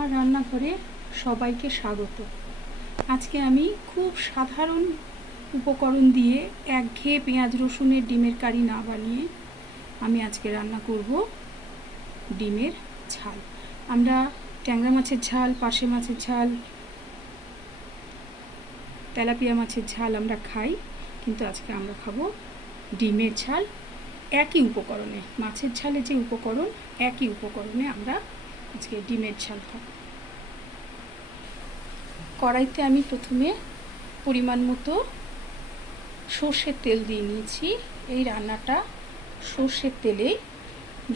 আমার রান্নাঘরে সবাইকে স্বাগত। আজকে আমি খুব সাধারণ উপকরণ দিয়ে একঘেয়ে পেঁয়াজ রসুনের ডিমের কারি না বানিয়ে আমি আজকে রান্না করব ডিমের ঝাল। আমরা ট্যাংরা মাছের ঝাল, পার্শে মাছের ঝাল, তেলাপিয়া মাছের ঝাল আমরা খাই, কিন্তু আজকে আমরা খাবো ডিমের ঝাল। একই উপকরণে, মাছের ঝালে যে উপকরণ, একই উপকরণে আমরা আজকে ডিমের ঝাল খাবো। কড়াইতে আমি প্রথমে পরিমাণ মতো সর্ষের তেল দিয়ে নিয়েছি। এই রান্নাটা সর্ষের তেলেই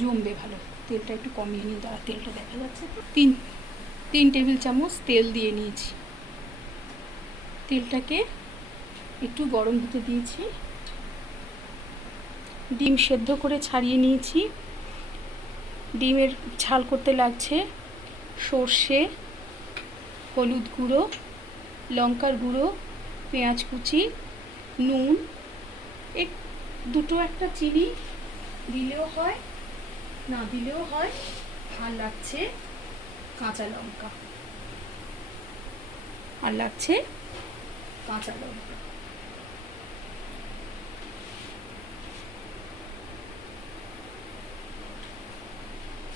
জমবে ভালো। তেলটা একটু কমিয়ে নিই, দাঁড়া, তেলটা দেখা যাচ্ছে তো। তিন টেবিল চামচ তেল দিয়ে নিয়েছি। তেলটাকে একটু গরম হতে দিয়েছি। ডিম সেদ্ধ করে ছাড়িয়ে নিয়েছি। ডিমের ঝাল করতে লাগছে সর্ষে, হলুদ গুঁড়ো, লঙ্কার গুঁড়ো, পেঁয়াজ কুচি, নুন, একটা চিনি দিলেও হয়, না দিলেও হয়, আর লাগছে কাঁচা লঙ্কা,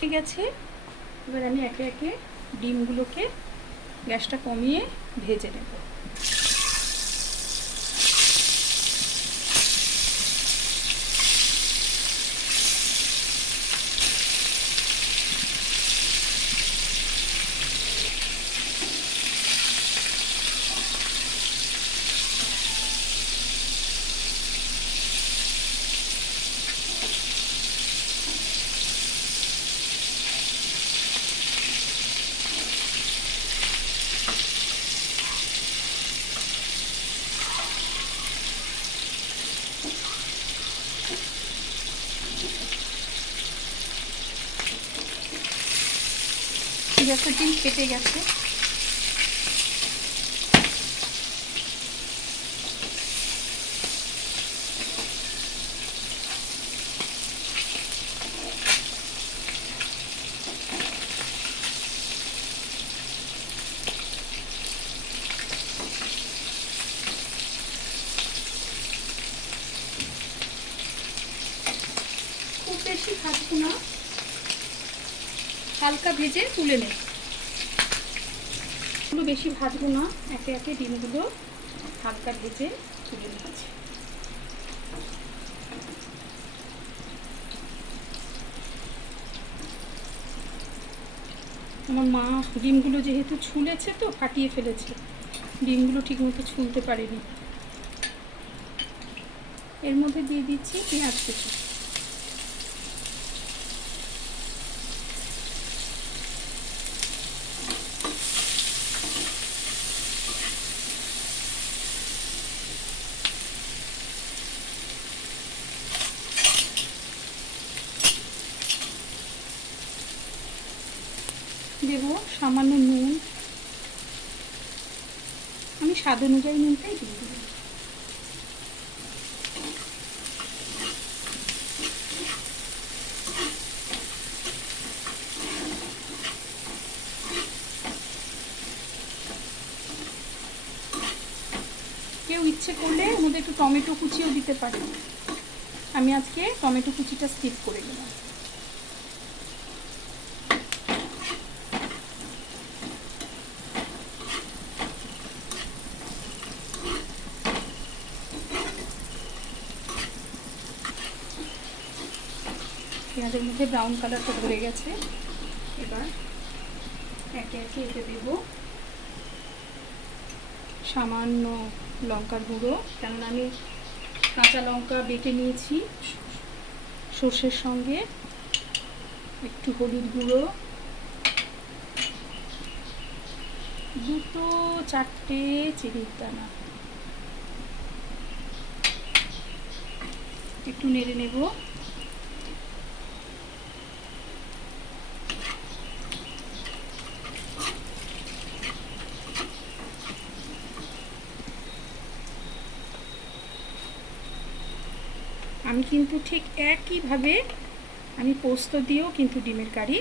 ঠিক আছে। এবার আমি একে একে ডিমগুলোকে গ্যাসটা কমিয়ে ভেজে নেব। একটা ডিম কেটে গেছে। খুব বেশি ভাজবো না, হালকা ভেজে তুলে নেব। বেশি ভাজবো না, একে একে ডিমগুলো হালকা ভেজে তুলে নিচ্ছি। আমার মা ডিমগুলো যেহেতু ছুলেছে তো ফাটিয়ে ফেলেছে, ডিমগুলো ঠিকমতো ছুলতে পারেনি। এর মধ্যে দিয়ে দিচ্ছি পেঁয়াজ কুচি। দেব সামান্য নুন, আমি স্বাদ অনুযায়ী নুনটাই দিয়ে দেব। কেউ ইচ্ছে করলে এর মধ্যে একটু টমেটো কুচিও দিতে পারে, আমি আজকে টমেটো কুচিটা স্কিপ করে দিলাম। পেঁয়াজের মধ্যে ব্রাউন কালারটা ধরে গেছে। এবার একে একে এতে দেব সামান্য লঙ্কার গুঁড়ো, কেননা আমি কাঁচা লঙ্কা বেটে নিয়েছি সর্ষের সঙ্গে। একটু হলুদ গুঁড়ো, 2-4টে চিনির দানা, একটু নেড়ে নেব। আমি কিন্তু ঠিক একইভাবে আমি পোস্ত দিয়েও কিন্তু ডিমের কারি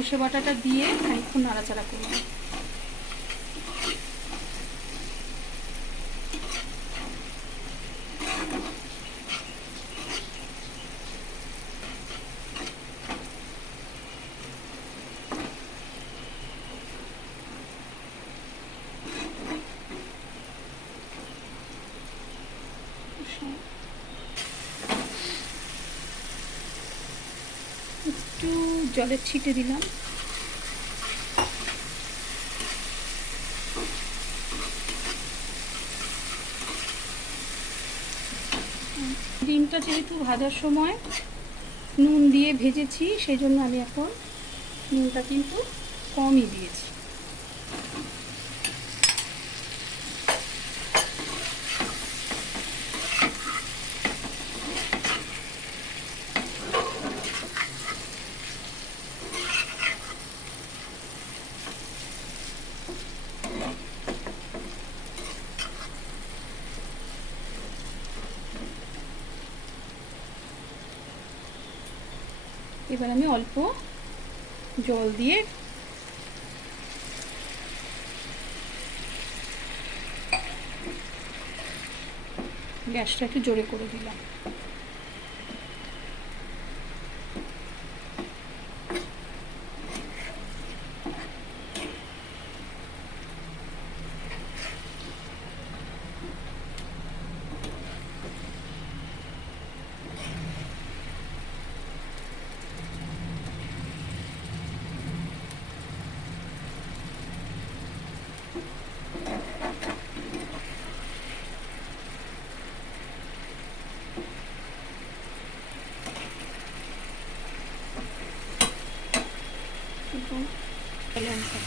সর্ষে বাটাটা দিয়ে খানিকক্ষণ নাড়াচাড়া করব। একটু জলের ছিটে দিলাম। ডিমটা যেহেতু ভাজার সময় নুন দিয়ে ভেজেছি, সেই জন্য আমি এখন নুনটা কিন্তু কমই দিয়েছি। এবার আমি অল্প জল দিয়ে গ্যাসটা একটু জোরে করে দিলাম। লঙ্কা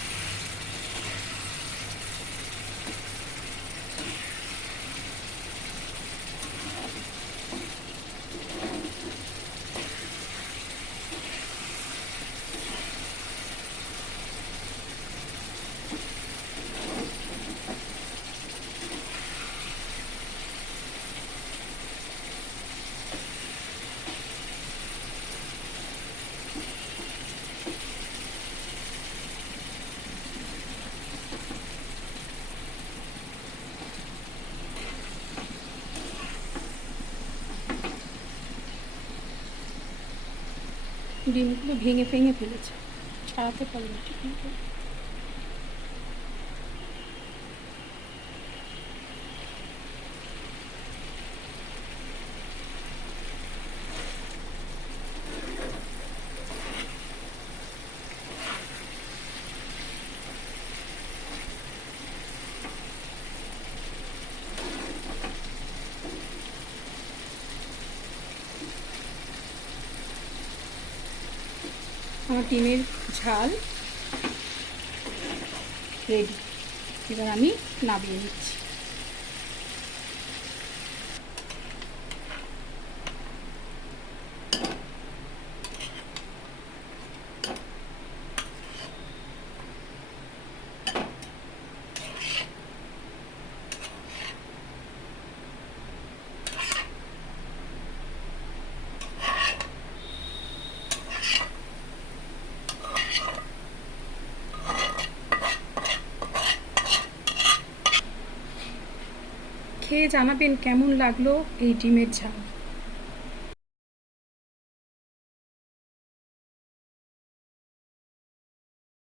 ডিমগুলো ভেঙে ভেঙে ফেলেছে, ছাড়াতে পারবে ঠিক মতো। আমার ডিমের ঝাল রেডি। এবার আমি নামিয়ে নিচ্ছি। খেয়ে জানাবেন কেমন লাগলো এই ডিমের ঝাল।